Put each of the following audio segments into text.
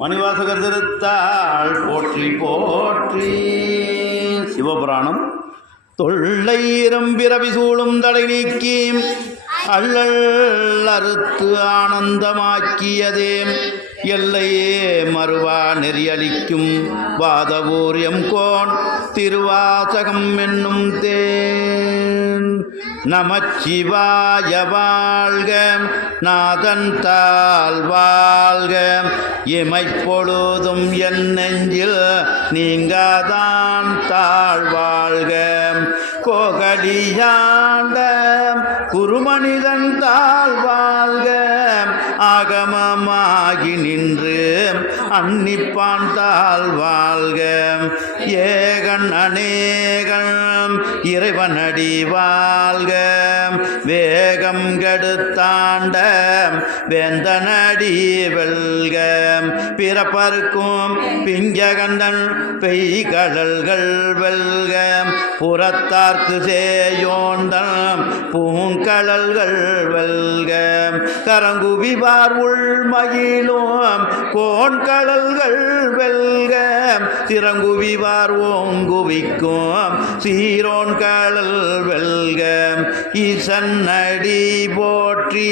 மணிவாசகர் திருத்தாள் போற்றி போற்றி. சிவபுராணம். தொல்லையிரம் பிறவி சூழும் தடை நீக்கி அல்லல் அறுத்து ஆனந்தமாக்கியதே எல்லையே மறுவா நெறியளிக்கும் வாதவூரியம் கோன் திருவாசகம் என்னும் தேன். நமச்சிவாய வாழ்க, நாதன் தாள் வாழ்க, இமைப்பொழுதும் என் நெஞ்சில் நீங்காதான் தாழ் வாழ்க. கோகலியாண்ட குருமனிதன் தாழ் வாழ்க, ஆகமமாகி நின்று அன்னிப்பான் தாழ் வாழ்க. ஏகன் அநேகன் இறைவனடி வாழ்க, வேகம் கெடுத்தாண்ட வேந்தனடி வெல்க. பிறப்பருக்கும் பிஞ்சகந்தன் பெய்கடல்கள் வெல்க, புறத்தார்க்கு சேயோந்தன் பூங்கடல்கள் வெல்க. கரங்குவிவார் உள்மகிழும் கோண்கடல்கள் வெல்க, திறங்குவிவார் ஓங்குவிக்கும் சீரோன் கடல் வெல்க. ஈசன் அடி போற்றி,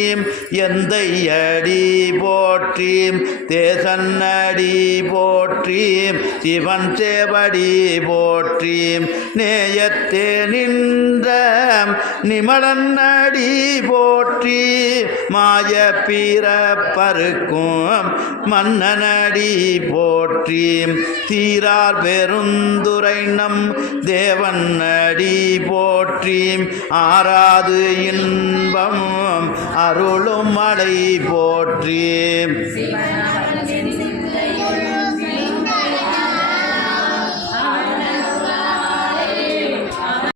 எந்தை அடி போற்றி, தேசன் அடி போற்றி, சிவன் சேவடி போற்றி. நேயத்தே நின்ற நிமலன் அடி போற்றி, மாய பிறப்பருக்கும் மன்னனடி போற்றி. தீரார் பெருந்துரை நம் தேவன் அடி போற்றி, ஆராது இன்பம் அருளும் மலை போற்றி.